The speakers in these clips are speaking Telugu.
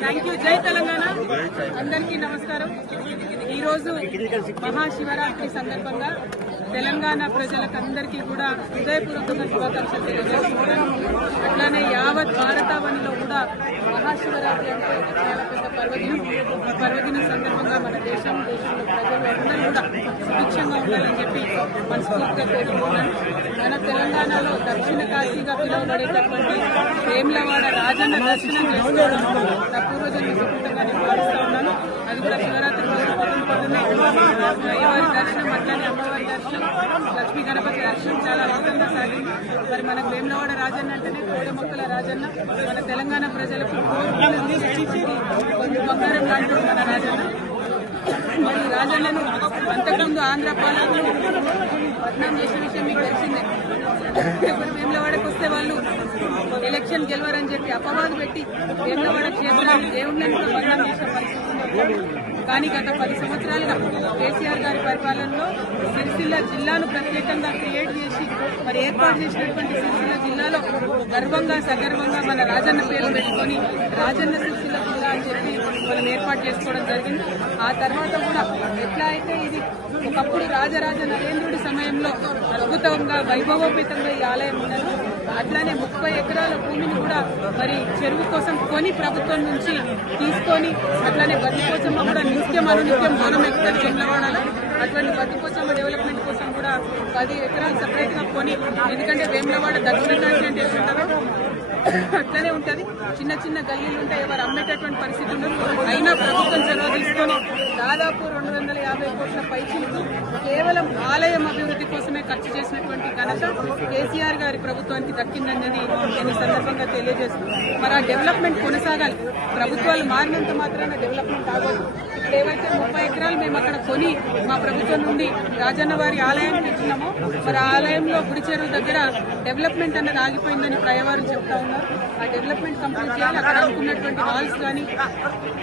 Thank you. జై తెలంగాణ. అందరికీ నమస్కారం. ఈరోజు మహాశివరాత్రి సందర్భంగా తెలంగాణ ప్రజలకు అందరికీ కూడా హృదయపూర్వకంగా శుభాకాంక్షలు తెలియజేస్తున్నాను. అట్లానే యావత్ భారతావనిలో కూడా మహాశివరాత్రి అంటే చాలా పెద్ద పర్వదినం. ఈ పర్వదినం సందర్భంగా మన దేశంలో ప్రజలు అందరూ కూడా సుభిక్షంగా ఉండాలని చెప్పి మనస్ఫూర్తిగా కోరుకుంటున్నాను. మన తెలంగాణలో దక్షిణ కాశీగా పిలువబడేటటువంటి వేములవాడ రాజన్న దర్శనం చేసుకోవడం నా పూర్వజన్మ సుకృతంగా నేను భావిస్తా ఉన్నాను. అది కూడా శివరాత్రి రోజు పొద్దున్నే అయ్యవారి దర్శనం, అట్లానే అమ్మవారి దర్శనం, లక్ష్మీ గణపతి దర్శనం చాలా అద్భుతంగా సాగింది. మరి మనకు వేములవాడ రాజన్న అంటేనే కోడెమొక్కల రాజన్న. మన తెలంగాణ ప్రజలకు కొంచెం బంగారం లాంటి మన రాజన్న. మరి రాజన్నను అంతకుముందు ఆంధ్ర పాలకులు బద్నాం చేసిన విషయం మీకు తెలిసిందే. ఎవరు వేములవాడకు వస్తే వాళ్ళు ఎలక్షన్ గెలవరని చెప్పి అపవాదు పెట్టి వేములవాడ క్షేత్రాన్ని దేవుళ్ళని కూడా బద్నాం చేసే పరిస్థితి ఉంది. కానీ గత 10 సంవత్సరాలుగా కేసీఆర్ గారి పరిపాలనలో సిరిసిల్ల జిల్లాను ప్రత్యేకంగా క్రియేట్ చేసి మరి ఏర్పాటు చేసినటువంటి సిరిసిల్ల జిల్లాలో గర్వంగా సగర్వంగా మన రాజన్న పేరు పెట్టుకొని రాజన్న సిరిసిల్ల జిల్లా అని చెప్పి మనం ఏర్పాటు చేసుకోవడం జరిగింది. ఆ తర్వాత కూడా ఎట్లా అయితే ఇది ఒకప్పుడు రాజరాజ నరేంద్రుడి సమయంలో అద్భుతంగా వైభవోపేతంగా ఈ ఆలయం ఉన్నది, అట్లానే 30 ఎకరాల భూమిని కూడా మరి చెరువు కోసం కొని ప్రభుత్వం నుంచి తీసుకొని అట్లానే బతికోచమ్మ కూడా నిత్యం అనునిత్యం బోనం ఎక్కుతుంది వేములవాడలో. అటువంటి బతికోచమ్మ డెవలప్మెంట్ కోసం కూడా 10 ఎకరాలు సపరేట్ గా కొని, ఎందుకంటే వేములవాడ దక్షిణ కాశీ అంటే ఎట్లుంటారో అట్లనే ఉంటది. చిన్న చిన్న గల్లీలు ఉంటాయి, ఎవరు అమ్మేటటువంటి పరిస్థితి ఉండదు. అయినా ప్రభుత్వం చొరవ తీసుకొని దాదాపు 250 కోట్ల పైచిలకు కేవలం ఆలయం అభివృద్ధి కోసమే ఖర్చు చేసినటువంటి ఘనత కేసీఆర్ గారి ప్రభుత్వానికి దక్కిందనేది నేను ఈ సందర్భంగా తెలియజేస్తున్నాను. మరి ఆ డెవలప్మెంట్ కొనసాగాలి. ప్రభుత్వాలు మారినంత మాత్రాన డెవలప్మెంట్ ఆగదు. ఇప్పుడు ఏవైతే 30 ఎకరాలు మేము అక్కడ కొని మా ప్రభుత్వం నుండి రాజన్న వారి ఆలయానికి ఇచ్చినామో, మరి ఆ ఆలయంలో గుడి చెరువు దగ్గర డెవలప్మెంట్ అన్నది ఆగిపోయిందని ప్రయవారు చెప్తా ఉన్నారు. ఆ డెవలప్మెంట్ కంప్లీట్ చేయాలి. అక్కడ అనుకున్నటువంటి హాల్స్ కానీ,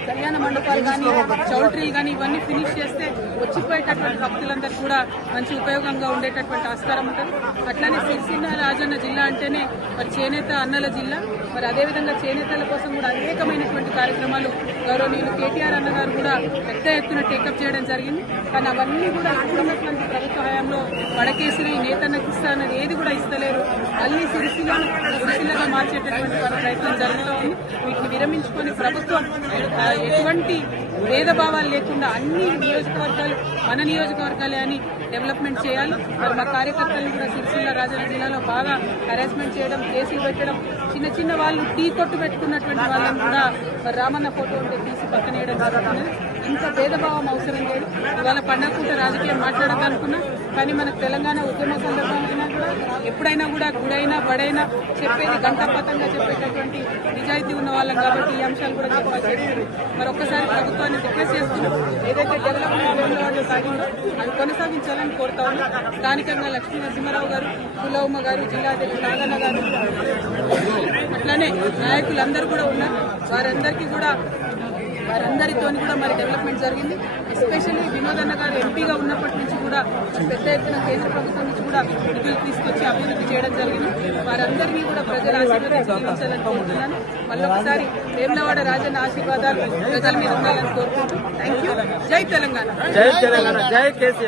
కళ్యాణ మండపాలు కానీ, చౌల్ట్రీలు కానీ ఇవన్నీ ఫినిష్ చేస్తే వచ్చిపోయేటటువంటి భక్తులందరూ కూడా మంచి ఉపయోగంగా ఉండేటటువంటి ఆస్కారం ఉంటుంది. అట్లానే సిరిసిల్ల రాజన్న జిల్లా అంటేనే మరి చేనేత అన్నల జిల్లా. మరి అదేవిధంగా చేనేతల కోసం కూడా అనేకమైనటువంటి కార్యక్రమాలు గౌరవనీయులు కేటీఆర్ అన్నగారు కూడా పెద్ద ఎత్తున టేకప్ చేయడం జరిగింది. కానీ అవన్నీ కూడా ఇప్పుడున్నటువంటి ప్రభుత్వ హయాంలో వడకేసరి నేతన్నకి ఇస్తా అన్నది ఏది కూడా ఇస్తలేరు. మళ్ళీ సిరిసిల్లగా మార్చేటటువంటి ప్రయత్నం జరుగుతూ ఉంది. వీటిని విరమించుకొని ప్రభుత్వం ఎటువంటి భేదభావాలు లేకుండా అన్ని నియోజకవర్గాలు మన నియోజకవర్గాలే అని డెవలప్మెంట్ చేయాలి. మరి మా కార్యకర్తలను కూడా సిరిసిల్ల రాజన్న జిల్లాలో బాగా హెరాస్మెంట్ చేయడం, కేసులు పెట్టడం, చిన్న చిన్న వాళ్ళు టీ కొట్టు పెట్టుకున్నటువంటి వాళ్ళని కూడా మరి రామన్న ఫోటో ఉంటే తీసి పక్కనేయడం జరుగుతుంది. ఇంత భేదభావం అవసరం లేదు. ఇవాళ పండగ రాజకీయం మాట్లాడదనుకున్నా, కానీ మనకు తెలంగాణ ఉద్యమ సందర్భమైనా కూడా ఎప్పుడైనా కూడా గుడైనా బడైనా చెప్పేది గంటపతంగా చెప్పేటటువంటి నిజాయితీ ఉన్న వాళ్ళం కాబట్టి ఈ అంశాలు కూడా చెప్పాల్సి వస్తుంది. మరి ఒక్కసారి ప్రభుత్వాన్ని రిక్వెస్ట్ చేస్తున్నాం, ఏదైతే డెవలప్మెంట్ సాగిందో అది కొనసాగించాలని కోరుతా ఉన్నాం. స్థానికంగా లక్ష్మీ నరసింహారావు గారు, పుల్లవమ్మ గారు, జిల్లా అధ్యక్షుడు నాగన్న గారు, అట్లానే నాయకులందరూ కూడా ఉన్నారు. వారందరితోని కూడా మరి డెవలప్మెంట్ జరిగింది. ఎస్పెషల్లీ వినోద్ అన్న గారు ఎంపీగా ఉన్నప్పటి నుంచి కూడా పెద్ద ఎత్తున కేంద్ర ప్రభుత్వం నుంచి కూడా నిధులు తీసుకొచ్చి అభివృద్ధి చేయడం జరిగింది. వారందరినీ కూడా ప్రజల ఆశీర్వాదాలని కోరుతున్నాను. మళ్ళొకసారి వేములవాడ రాజన్న ఆశీర్వాదాలు ప్రజల మీద ఉండాలని కోరుకుంటూ థ్యాంక్ యూ. జై తెలంగాణ. జై తెలంగాణ. జై కేసీఆర్.